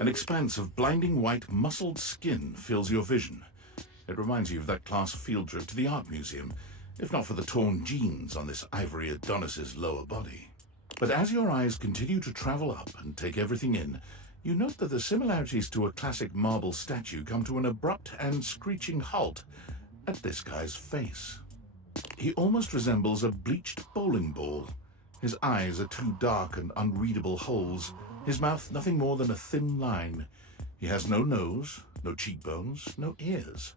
An expanse of blinding white, muscled skin fills your vision. It reminds you of that class field trip to the art museum, if not for the torn jeans on this ivory Adonis's lower body. But as your eyes continue to travel up and take everything in, you note that the similarities to a classic marble statue come to an abrupt and screeching halt at this guy's face. He almost resembles a bleached bowling ball. His eyes are two dark and unreadable holes, his mouth nothing more than a thin line. He has no nose, no cheekbones, no ears.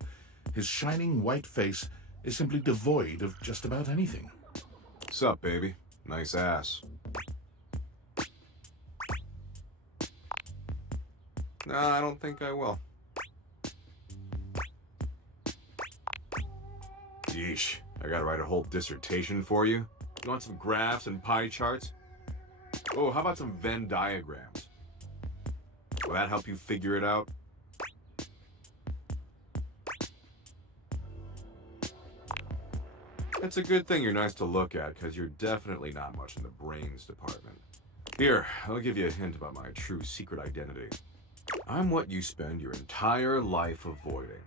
His shining white face is simply devoid of just about anything. Sup, baby? Nice ass. Nah, I don't think I will. Yeesh, I gotta write a whole dissertation for you? You want some graphs and pie charts? Oh, how about some Venn diagrams? Will that help you figure it out? It's a good thing you're nice to look at, because you're definitely not much in the brains department. Here, I'll give you a hint about my true secret identity. I'm what you spend your entire life avoiding.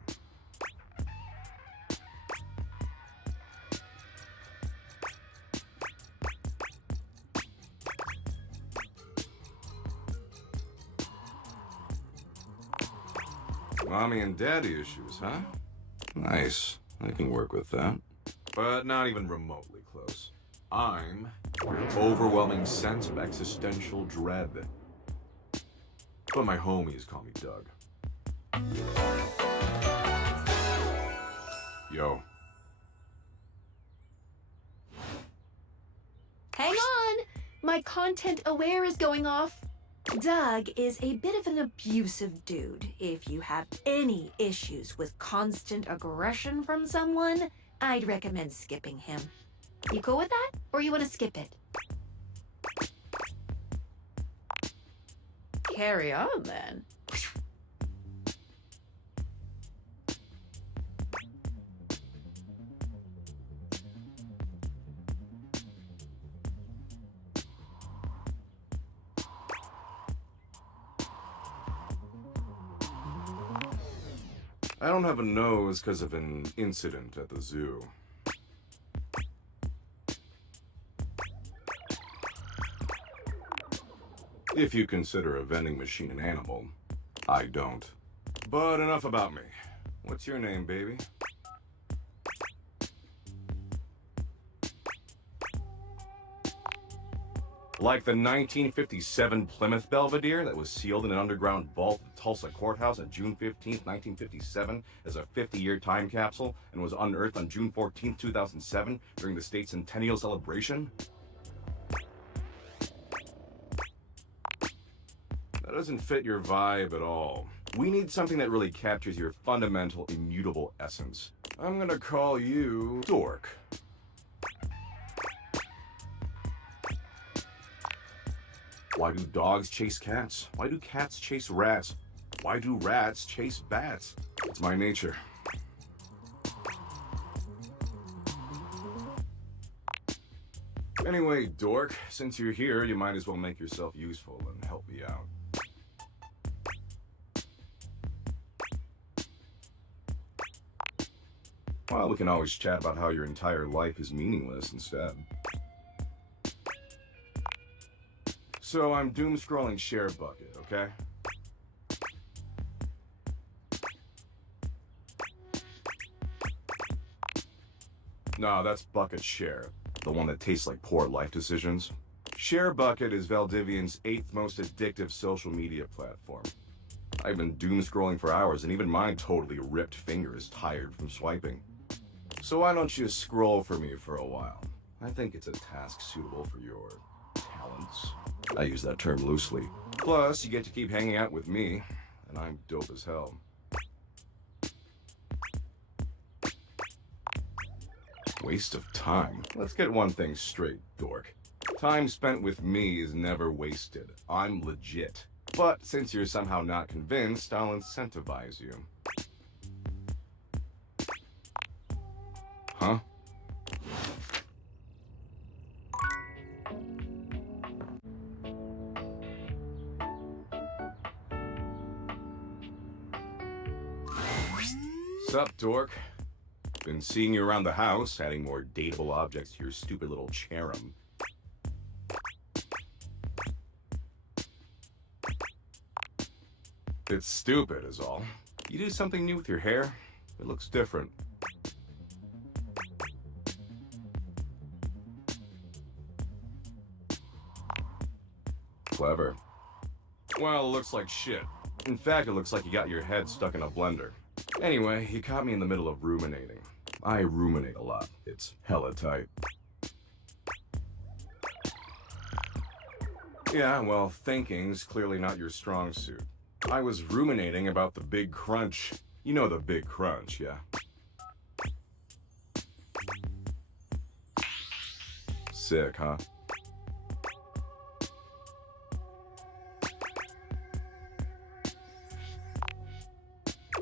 Mommy and daddy issues, huh? Nice. I can work with that. But not even remotely close. I'm your overwhelming sense of existential dread. But my homies call me Doug. Yo. Hang on! My content aware is going off. Doug is a bit of an abusive dude. If you have any issues with constant aggression from someone, I'd recommend skipping him. You cool with that? Or you want to skip it? Carry on, then. I don't have a nose because of an incident at the zoo. If you consider a vending machine an animal, I don't. But enough about me. What's your name, baby? Like the 1957 Plymouth Belvedere that was sealed in an underground vault at the Tulsa Courthouse on June 15, 1957 as a 50-year time capsule and was unearthed on June 14, 2007 during the state's centennial celebration? That doesn't fit your vibe at all. We need something that really captures your fundamental, immutable essence. I'm gonna call you Dork. Why do dogs chase cats? Why do cats chase rats? Why do rats chase bats? It's my nature. Anyway, Dork, since you're here, you might as well make yourself useful and help me out. Well, we can always chat about how your entire life is meaningless instead. So I'm doom-scrolling Share Bucket, okay? No, that's Bucket Share, the one that tastes like poor life decisions. Share Bucket is Valdivian's 8th most addictive social media platform. I've been doom-scrolling for hours, and even my totally ripped finger is tired from swiping. So why don't you scroll for me for a while? I think it's a task suitable for your talents. I use that term loosely. Plus, you get to keep hanging out with me, and I'm dope as hell. Waste of time? Let's get one thing straight, Dork. Time spent with me is never wasted. I'm legit. But since you're somehow not convinced, I'll incentivize you. Huh? Sup, dork? Been seeing you around the house, adding more dateable objects to your stupid little cherub. It's stupid, is all. You do something new with your hair, it looks different. Clever. Well, it looks like shit. In fact, it looks like you got your head stuck in a blender. Anyway, he caught me in the middle of ruminating. I ruminate a lot. It's hella tight. Yeah, well, thinking's clearly not your strong suit. I was ruminating about the big crunch. You know the big crunch, yeah? Sick, huh?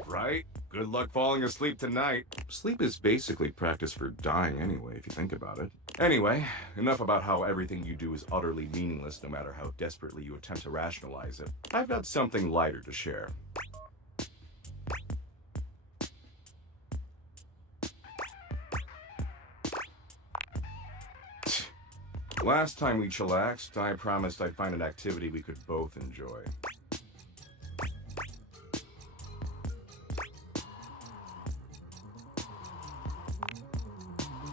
Right? Good luck falling asleep tonight. Sleep is basically practice for dying anyway, if you think about it. Anyway, enough about how everything you do is utterly meaningless no matter how desperately you attempt to rationalize it. I've got something lighter to share. Last time we chillaxed, I promised I'd find an activity we could both enjoy.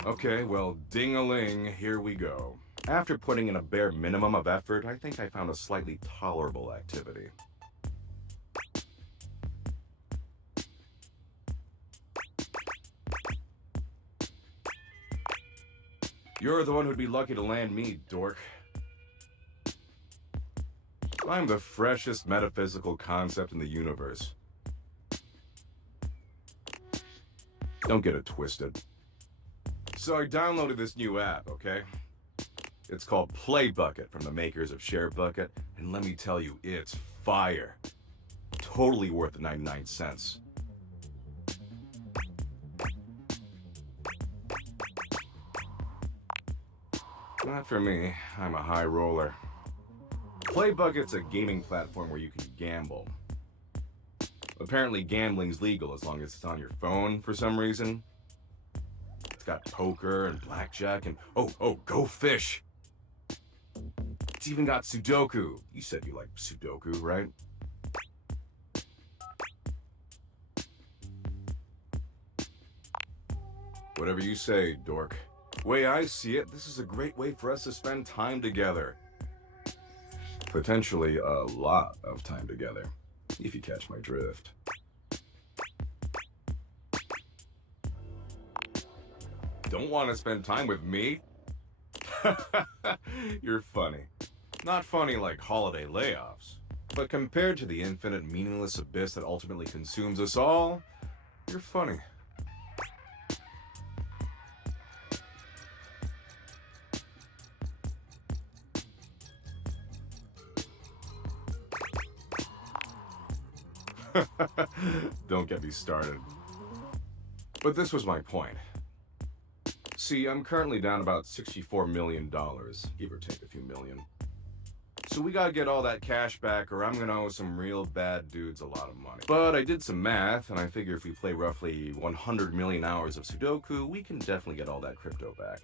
Okay, well, ding-a-ling, here we go. After putting in a bare minimum of effort, I think I found a slightly tolerable activity. You're the one who'd be lucky to land me, dork. I'm the freshest metaphysical concept in the universe. Don't get it twisted. So I downloaded this new app, okay? It's called PlayBucket from the makers of ShareBucket, and let me tell you, it's fire. Totally worth the 99 cents. Not for me. I'm a high roller. PlayBucket's a gaming platform where you can gamble. Apparently gambling's legal as long as it's on your phone for some reason. It's got poker and blackjack and go fish. It's even got Sudoku. You said you like Sudoku, right? Whatever you say, dork. Way I see it, this is a great way for us to spend time together. Potentially a lot of time together, if you catch my drift. Don't want to spend time with me? You're funny. Not funny like holiday layoffs, but compared to the infinite meaningless abyss that ultimately consumes us all, you're funny. Don't get me started. But this was my point. See, I'm currently down about $64 million, give or take a few million. So we gotta get all that cash back or I'm gonna owe some real bad dudes a lot of money. But I did some math, and I figure if we play roughly 100 million hours of Sudoku, we can definitely get all that crypto back.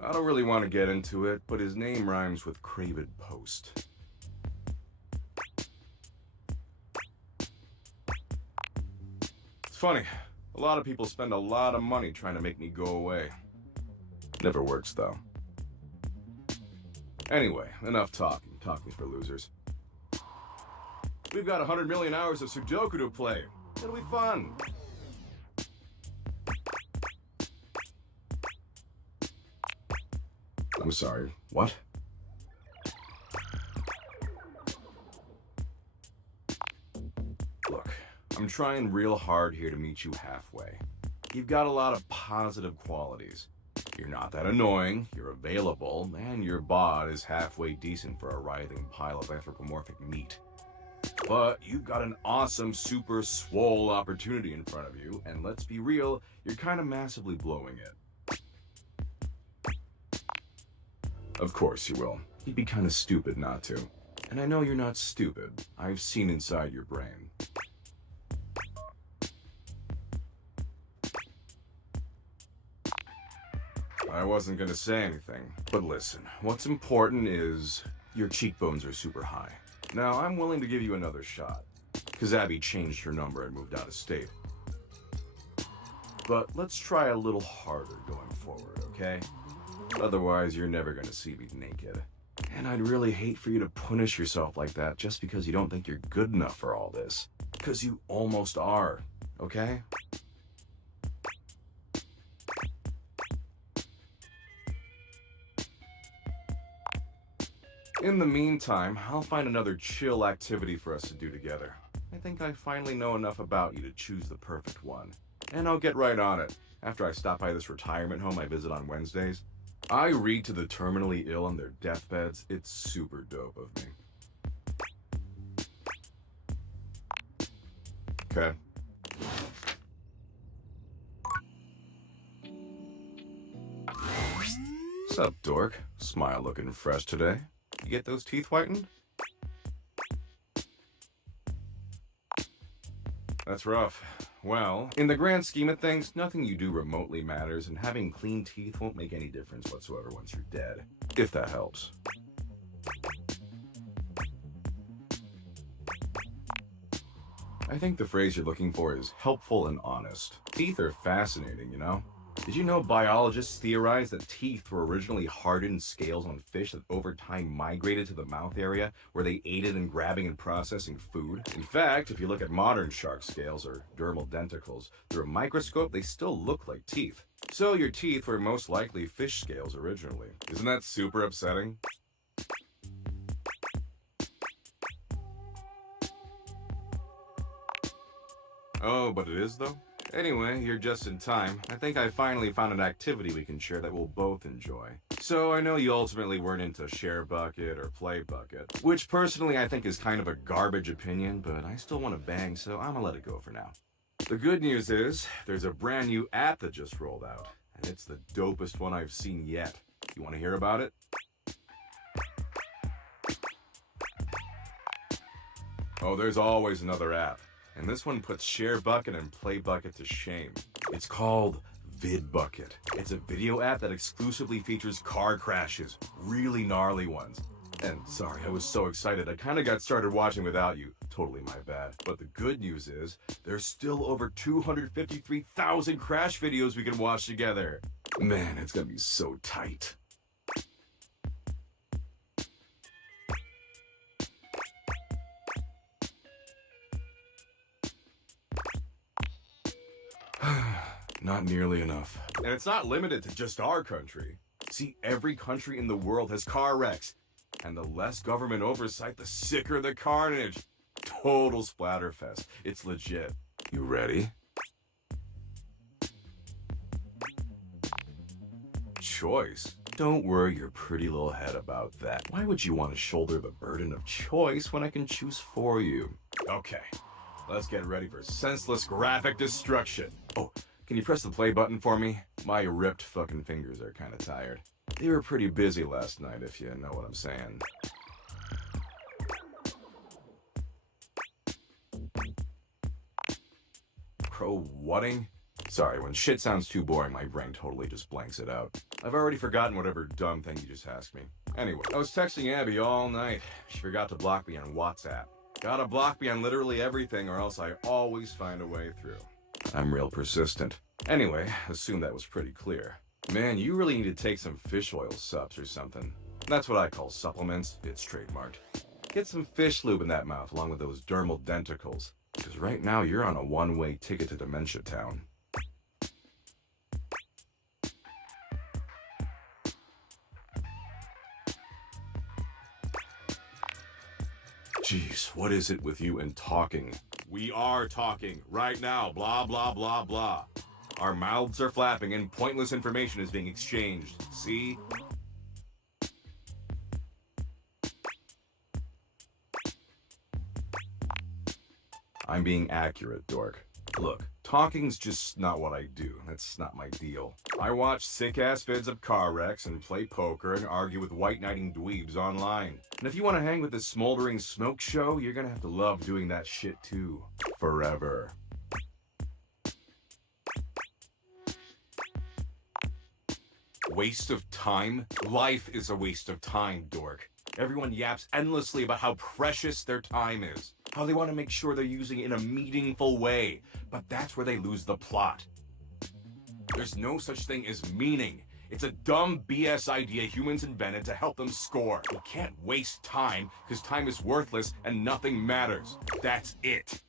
I don't really want to get into it, but his name rhymes with Craven Post. It's funny. A lot of people spend a lot of money trying to make me go away. Never works, though. Anyway, enough talking. Talking's for losers. We've got 100 million hours of Sudoku to play. It'll be fun. I'm sorry, what? Look, I'm trying real hard here to meet you halfway. You've got a lot of positive qualities. You're not that annoying, you're available, and your bod is halfway decent for a writhing pile of anthropomorphic meat. But you've got an awesome, super swole opportunity in front of you, and let's be real, you're kind of massively blowing it. Of course you will. You'd be kind of stupid not to. And I know you're not stupid. I've seen inside your brain. I wasn't gonna say anything, but listen, what's important is your cheekbones are super high. Now, I'm willing to give you another shot, because Abby changed her number and moved out of state. But let's try a little harder going forward, okay? Otherwise, you're never gonna see me naked. And I'd really hate for you to punish yourself like that just because you don't think you're good enough for all this. Because you almost are, okay? In the meantime, I'll find another chill activity for us to do together. I think I finally know enough about you to choose the perfect one. And I'll get right on it. After I stop by this retirement home I visit on Wednesdays, I read to the terminally ill on their deathbeds. It's super dope of me. Okay. Sup, dork? Smile looking fresh today. You get those teeth whitened? That's rough. Well, in the grand scheme of things, nothing you do remotely matters, and having clean teeth won't make any difference whatsoever once you're dead. If that helps. I think the phrase you're looking for is helpful and honest. Teeth are fascinating, you know? Did you know biologists theorized that teeth were originally hardened scales on fish that over time migrated to the mouth area where they aided in grabbing and processing food? In fact, if you look at modern shark scales or dermal denticles, through a microscope they still look like teeth. So your teeth were most likely fish scales originally. Isn't that super upsetting? Oh, but it is though? Anyway, you're just in time. I think I finally found an activity we can share that we'll both enjoy. So I know you ultimately weren't into Share Bucket or Play Bucket, which personally I think is kind of a garbage opinion, but I still want to bang, so I'm gonna let it go for now. The good news is, there's a brand new app that just rolled out, and it's the dopest one I've seen yet. You want to hear about it? Oh, there's always another app. And this one puts Share Bucket and Play Bucket to shame. It's called VidBucket. It's a video app that exclusively features car crashes, really gnarly ones. And sorry, I was so excited, I kinda got started watching without you. Totally my bad. But the good news is, there's still over 253,000 crash videos we can watch together. Man, it's gonna be so tight. Not nearly enough. And it's not limited to just our country. See, every country in the world has car wrecks. And the less government oversight, the sicker the carnage. Total splatterfest. It's legit. You ready? Choice. Don't worry your pretty little head about that. Why would you want to shoulder the burden of choice when I can choose for you? Okay, let's get ready for senseless graphic destruction. Oh, can you press the play button for me? My ripped fucking fingers are kinda tired. They were pretty busy last night, if you know what I'm saying. Pro-whatting? Sorry, when shit sounds too boring, my brain totally just blanks it out. I've already forgotten whatever dumb thing you just asked me. Anyway, I was texting Abby all night. She forgot to block me on WhatsApp. Gotta block me on literally everything or else I always find a way through. I'm real persistent. Anyway, assume that was pretty clear. Man, you really need to take some fish oil subs or something. That's what I call supplements. It's trademarked. Get some fish lube in that mouth along with those dermal denticles. Because right now you're on a one-way ticket to Dementia Town. Jeez, what is it with you and talking? We are talking right now, blah, blah, blah, blah. Our mouths are flapping and pointless information is being exchanged. See? I'm being accurate, dork. Look, talking's just not what I do. That's not my deal. I watch sick-ass vids of car wrecks and play poker and argue with white-knighting dweebs online. And if you want to hang with this smoldering smoke show, you're gonna have to love doing that shit too. Forever. Waste of time? Life is a waste of time, dork. Everyone yaps endlessly about how precious their time is, how they want to make sure they're using it in a meaningful way, but that's where they lose the plot. There's no such thing as meaning. It's a dumb BS idea humans invented to help them score. You can't waste time because time is worthless and nothing matters. That's it.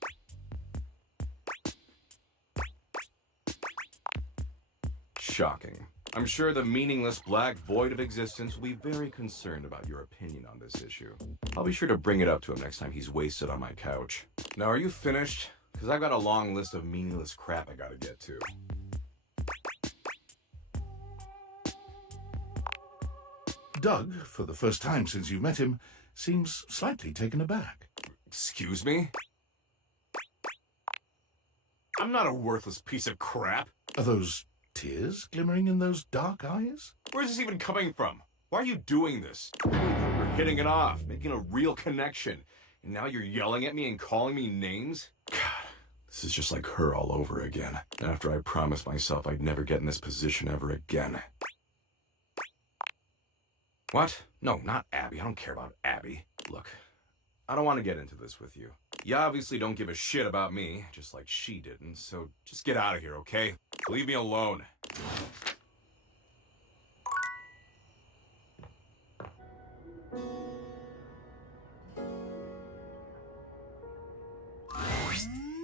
Shocking. I'm sure the meaningless black void of existence will be very concerned about your opinion on this issue. I'll be sure to bring it up to him next time he's wasted on my couch. Now, are you finished? Because I've got a long list of meaningless crap I gotta get to. Doug, for the first time since you met him, seems slightly taken aback. Excuse me? I'm not a worthless piece of crap. Are those tears glimmering in those dark eyes? Where's this even coming from? Why are you doing this? We're hitting it off, making a real connection. And now you're yelling at me and calling me names? God, this is just like her all over again. After I promised myself I'd never get in this position ever again. What? No, not Abby. I don't care about Abby. Look, I don't want to get into this with you. You obviously don't give a shit about me, just like she didn't, so just get out of here, okay? Leave me alone.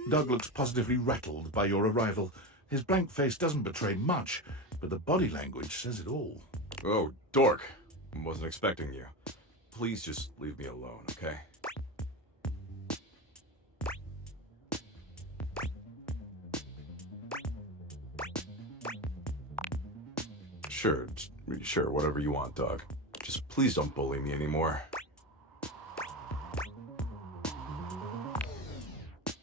Doug looks positively rattled by your arrival. His blank face doesn't betray much, but the body language says it all. Oh, dork. Wasn't expecting you. Please just leave me alone, okay? Sure, whatever you want, Doug. Just please don't bully me anymore.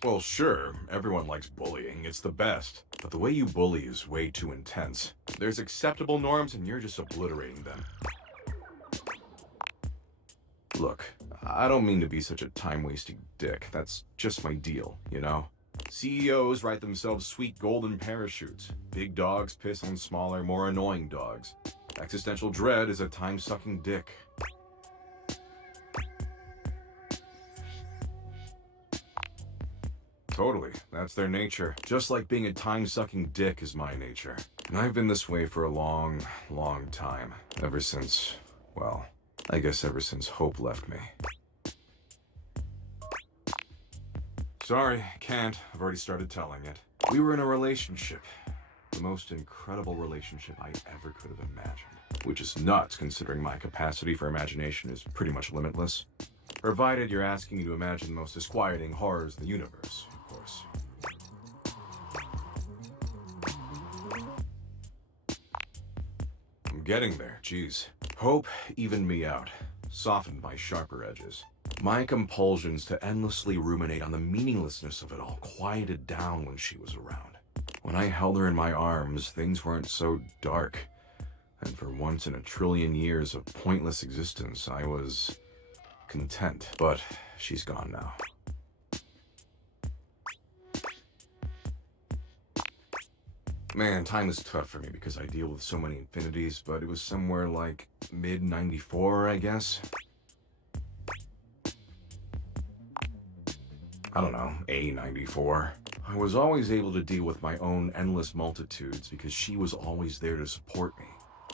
Well, sure, everyone likes bullying. It's the best. But the way you bully is way too intense. There's acceptable norms and you're just obliterating them. Look, I don't mean to be such a time-wasting dick. That's just my deal, you know? CEOs write themselves sweet golden parachutes. Big dogs piss on smaller, more annoying dogs. Existential dread is a time-sucking dick. Totally, that's their nature. Just like being a time-sucking dick is my nature. And I've been this way for a long, long time. Ever since, well, I guess ever since Hope left me. Sorry, can't. I've already started telling it. We were in a relationship. The most incredible relationship I ever could have imagined. Which is nuts, considering my capacity for imagination is pretty much limitless. Provided you're asking me to imagine the most disquieting horrors in the universe, of course. I'm getting there, geez. Hope evened me out, softened my sharper edges. My compulsions to endlessly ruminate on the meaninglessness of it all quieted down when she was around. When I held her in my arms, things weren't so dark. And for once in a trillion years of pointless existence, I was content. But she's gone now. Man, time is tough for me because I deal with so many infinities, but it was somewhere like mid-94, I guess. I don't know, A94. I was always able to deal with my own endless multitudes because she was always there to support me.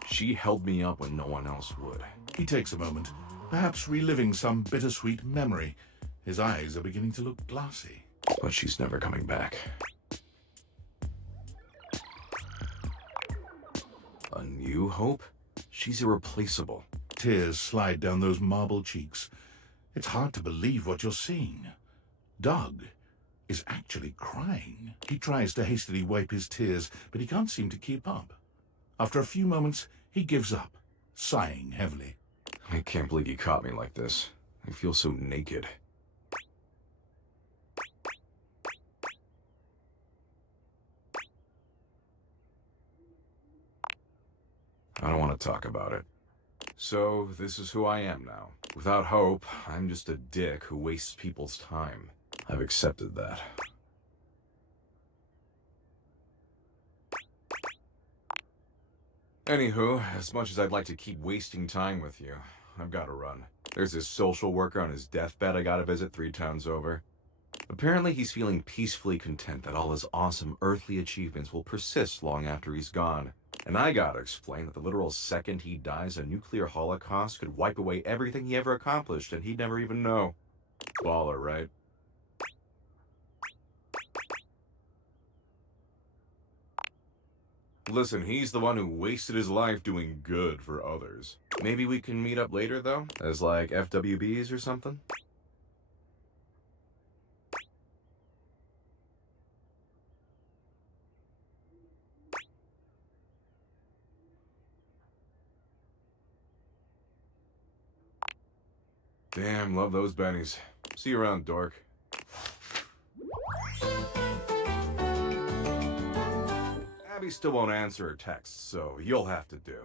She held me up when no one else would. He takes a moment, perhaps reliving some bittersweet memory. His eyes are beginning to look glassy. But she's never coming back. A new Hope? She's irreplaceable. Tears slide down those marble cheeks. It's hard to believe what you're seeing. Doug is actually crying. He tries to hastily wipe his tears, but he can't seem to keep up. After a few moments, he gives up, sighing heavily. I can't believe you caught me like this. I feel so naked. want to talk about it. So, this is who I am now. Without hope, I'm just a dick who wastes people's time. I've accepted that. Anywho, as much as I'd like to keep wasting time with you, I've got to run. There's this social worker on his deathbed I gotta visit 3 towns over. Apparently he's feeling peacefully content that all his awesome earthly achievements will persist long after he's gone. And I gotta explain that the literal second he dies, a nuclear holocaust could wipe away everything he ever accomplished and he'd never even know. Baller, right? Listen, he's the one who wasted his life doing good for others. Maybe we can meet up later, though? As like FWBs or something? Damn, love those bennies. See you around, dork. Abby still won't answer her texts, so you'll have to do.